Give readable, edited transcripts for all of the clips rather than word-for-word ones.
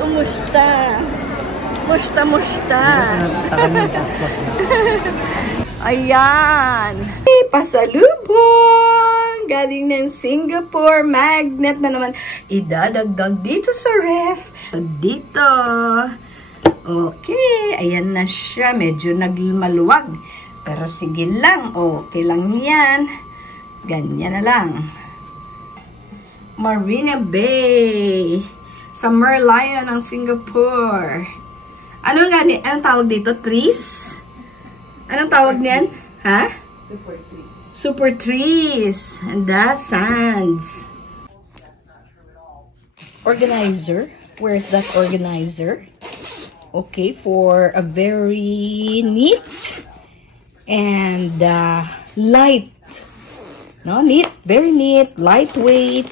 Kumusta? Musta? Ayan. Pasalubong! Galing ng Singapore. Magnet na naman. Idadagdag dito sa ref. Dito. Okay. Ayan na siya. Medyo nagmaluwag. Pero sige lang. Okay lang yan. Ganyan na lang. Marina Bay. Sa Merlion ng Singapore. Ano nga ni? Anong tawag dito? Trees? Anong tawag niyan? Ha? Super trees. Super trees. And that's sands. Organizer. Where is that organizer? Okay, for a very neat and light. No, neat. Very neat. Lightweight.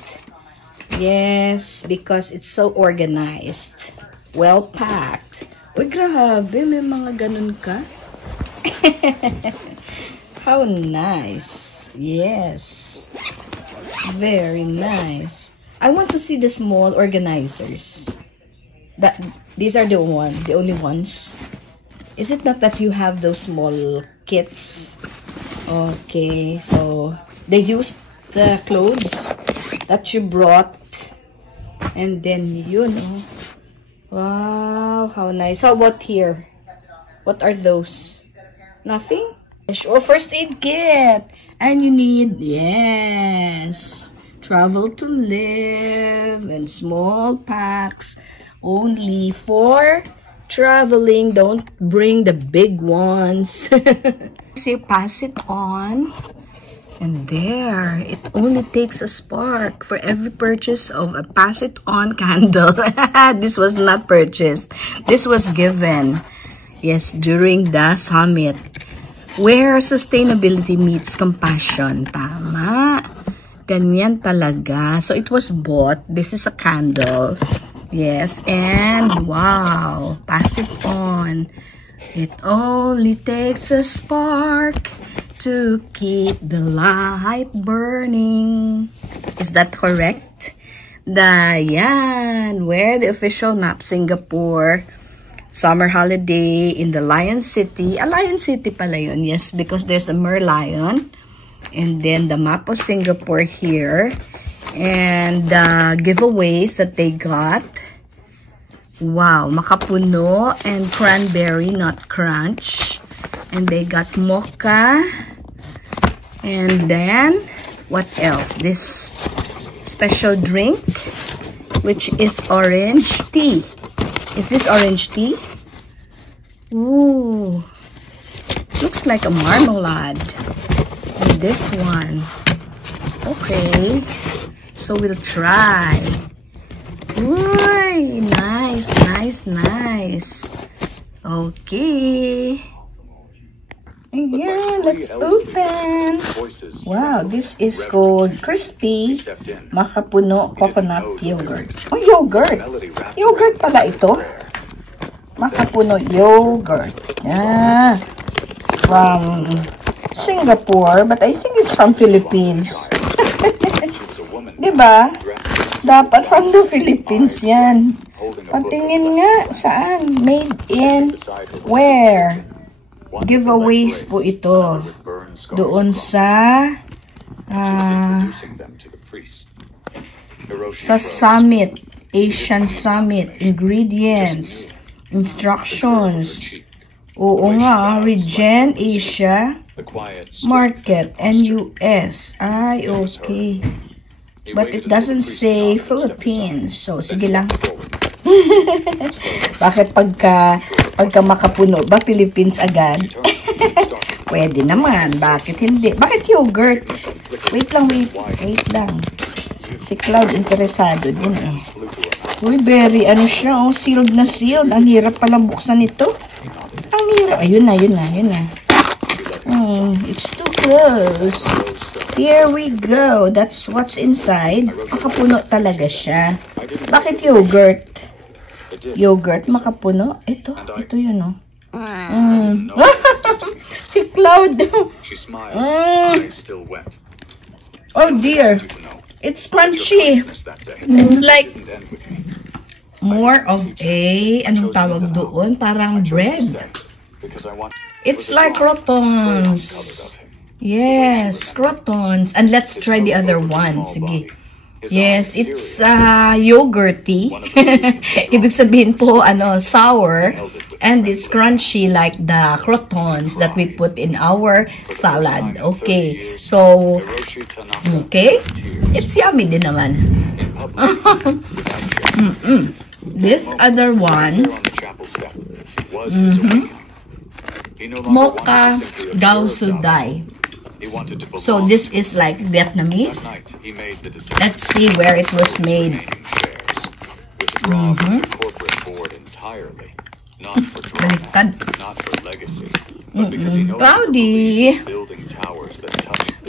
Yes, because it's so organized. Well packed. Uy, grabe. May mga ganun ka. How nice. Yes. Very nice. I want to see the small organizers. These are the only ones. Is it not that you have those small kits? Okay, so they used the clothes that you brought. And then, you know. Wow, how nice. How about here? What are those? Nothing? Oh, first aid kit. And you need, yes, travel to live and small packs. Only for traveling. Don't bring the big ones. See, pass it on. And there, it only takes a spark for every purchase of a pass it on candle. This was not purchased. This was given. Yes, during the summit. Where sustainability meets compassion. Tama. Ganyan talaga. So, it was bought. This is a candle. Yes, and wow. Pass it on. It only takes a spark to keep the light burning. Is that correct? Yan. Where the official map Singapore summer holiday in the Lion City. Lion City pala yun. Yes, because there's a Merlion. And then the map of Singapore here. And the giveaways that they got. Wow, makapuno and cranberry nut crunch. And they got mocha. And then, what else? This special drink, which is orange tea. Is this orange tea? Ooh, looks like a marmalade. And this one. Okay, so we'll try. Ooh, nice. Okay. Yeah, let's open. Wow, this is called crispy makapuno coconut yogurt. Oh, yogurt. Yogurt pala ito. Makapuno yogurt. Yeah. From Singapore, but I think it's from Philippines. Diba? Dapat from the Philippines yan. Patingin nga, saan? Made in where? Giveaways po ito. Doon sa summit, Asian Summit, ingredients, instructions. Oo nga, Regen Asia Market and US. Ay, okay. But it doesn't say Philippines. So, sige lang. Bakit pagka makapuno ba Philippines agad? Pwede naman. Bakit hindi? Bakit yogurt? Wait lang. Si Cloud interesado din eh. Uy, very ano siya, oh, sealed na sealed. Ang hirap palang buksan ito. Ang hirap. Ayun na. It's too close. Here we go. That's what's inside. Makapuno talaga siya. Bakit yogurt? Yogurt, makapuno. Ito yun, oh. Si Cloud. Oh dear. It's crunchy. It's like more of a, anong tawag doon? Parang bread. It's like crotons. Yes, crotons. And let's try the other one. Sige. Yes, it's yogurty. Ibig sabihin po, sour. And it's crunchy like the crotons that we put in our salad. Okay. So, okay. It's yummy din naman. This other one, Mocha Gao Sudai. So this is like Vietnamese. Let's see where it was made. Cloudy.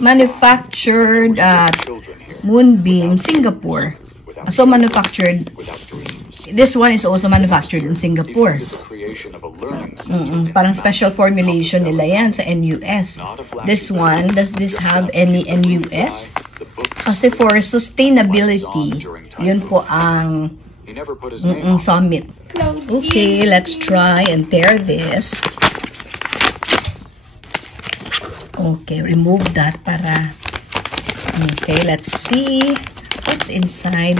Manufactured at Moonbeam, Singapore. So manufactured. This one is also manufactured in Singapore. Parang special formulation nila yan sa NUS. This one, does this have any NUS? Kasi for sustainability, yun po ang summit. Okay, let's try and tear this. Okay, remove that para... Okay, let's see what's inside.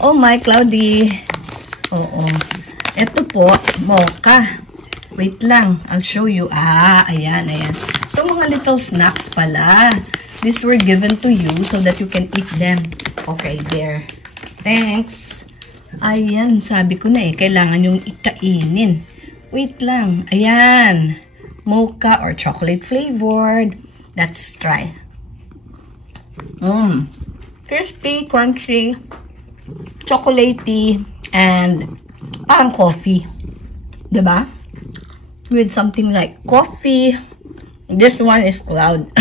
Oh my, Cloudy. Oo. Ito po, mocha. Wait lang, I'll show you. Ayan, ayan. So, mga little snacks pala. These were given to you so that you can eat them. Okay, there. Thanks. Ayan, sabi ko na kailangan yung ikainin. Wait lang. Ayan. Mocha or chocolate flavored. Let's try. Crispy, crunchy, chocolatey, and parang coffee. Diba? With something like coffee. This one is Cloud.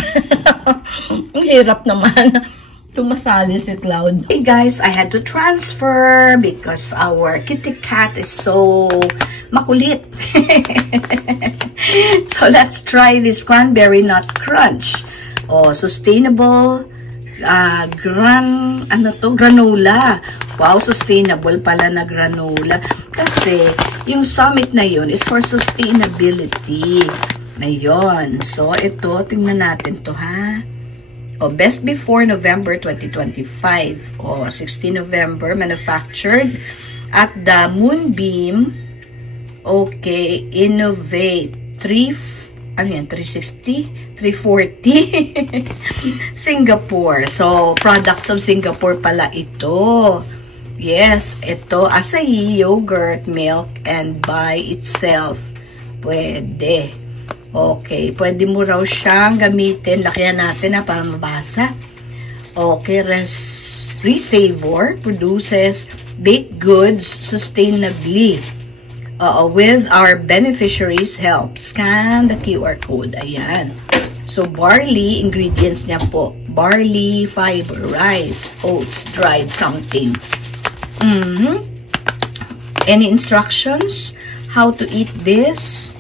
Ang hirap naman. Tumasali si Cloud. Hey guys, I had to transfer because our kitty cat is so makulit. So let's try this cranberry nut crunch. Oh, sustainable granola. Wow, sustainable pala na granola. Kasi yung summit na yun is for sustainability. Ngayon. So ito, tingnan natin to ha. Oh, best before November 2025. Oh, 16 November, manufactured at the Moonbeam. Okay, Innovate 360, 340 Singapore. So, products of Singapore pala ito. Yes, ito, acai, yogurt, milk, and by itself. Pwede. Okay, pwede mo raw siyang gamitin. Lakyan natin para mabasa. Okay, Resavor produces baked goods sustainably. With our beneficiaries help. Scan the QR code. Ayan. So, barley, ingredients niya po. Barley, fiber, rice, oats, dried something. Any instructions? How to eat this?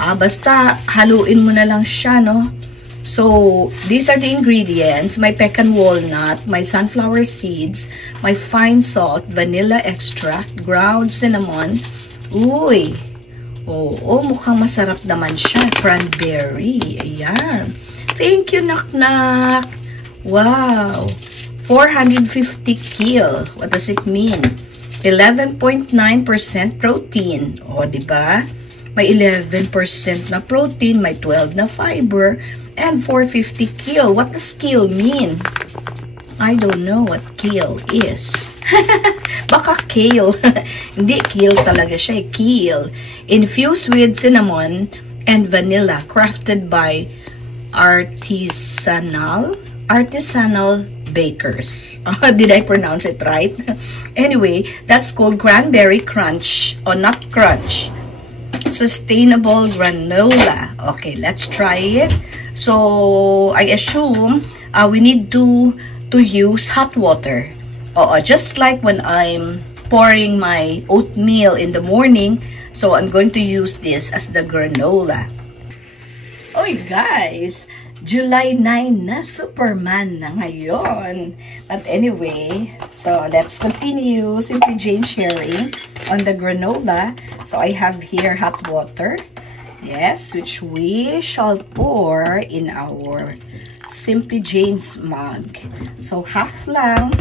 Basta haluin mo na lang siya, no? So, these are the ingredients. My pecan walnut, my sunflower seeds, my fine salt, vanilla extract, ground cinnamon. Uy! Oo, mukhang masarap naman siya. Cranberry. Ayan. Thank you, Nak-Nak. Wow! 450 kil. What does it mean? 11.9% protein. O, diba? May 11% na protein, may 12 na fiber, and 450 kil. What does kil mean? I don't know what kale is. Baka kale. Hindi, kale talaga siya. Kale. Infused with cinnamon and vanilla. Crafted by artisanal bakers. Did I pronounce it right? Anyway, that's called cranberry crunch or nut crunch. Sustainable granola. Okay, let's try it. So, I assume we need to use hot water. Just like when I'm pouring my oatmeal in the morning. So, I'm going to use this as the granola. Oy guys, July 9 na, Superman na ngayon. But anyway, so let's continue. Simply Jane sharing on the granola. So I have here hot water. Yes, which we shall pour in our Simply Jane's mug. So half lang.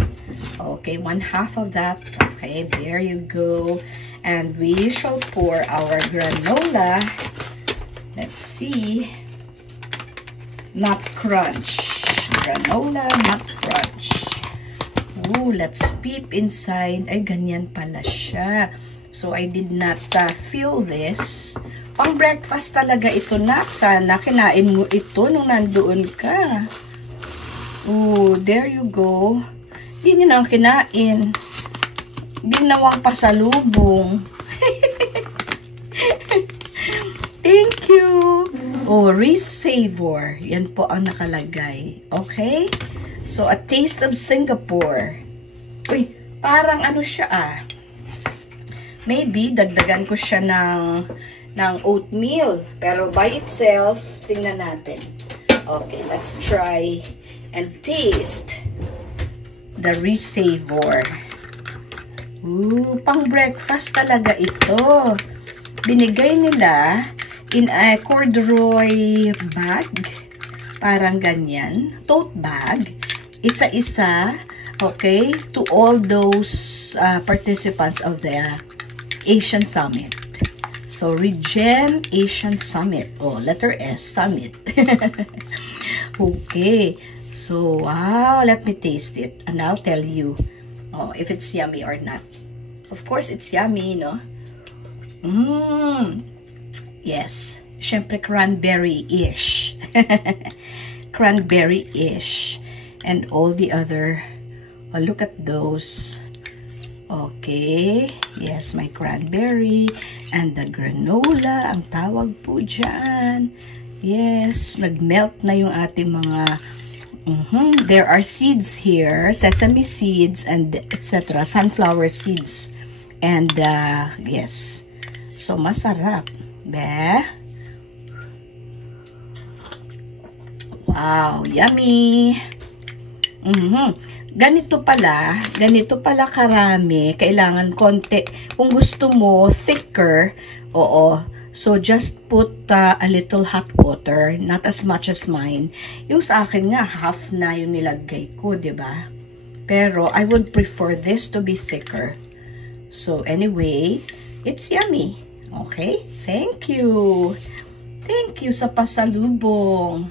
Okay, 1/2 of that. Okay, there you go. And we shall pour our granola. Let's see. Nut crunch. Granola nut crunch. Ooh, let's peep inside. Ay, ganyan pala siya. So, I did not fill this. Pang breakfast talaga ito, nak. Sana kinain mo ito nung nandoon ka. Ooh, there you go. Hindi nyo na kinain. Ginawang pasalubong. Thank you. Oh, Savor. Yan po ang nakalagay. Okay? So, a taste of Singapore. Uy, parang ano siya Maybe, dagdagan ko siya ng oatmeal. Pero by itself, tingnan natin. Okay, let's try and taste the Savor. Ooh, pang breakfast talaga ito. Binigay nila in a corduroy bag. Parang ganyan. Tote bag. Isa-isa. Okay? To all those participants of the Asian Summit. So, Regen Asian Summit. Oh, letter S. Summit. Okay. So, wow. Let me taste it. And I'll tell you if it's yummy or not. Of course, it's yummy, no? Yes. Syempre, cranberry-ish. Cranberry-ish. And all the other, look at those. Okay. Yes, my cranberry. And the granola, ang tawag po dyan. Yes, nag-melt na yung ating mga there are seeds here, sesame seeds and etc. Sunflower seeds. And yes. So masarap. Be? Wow, yummy. Ganito pala karami. Kailangan konti. Kung gusto mo thicker, oo. So, just put a little hot water, not as much as mine. Yung sa akin nga, half na yung nilagay ko, diba? Pero, I would prefer this to be thicker. So, anyway, it's yummy. Okay? Thank you. Thank you sa pasalubong.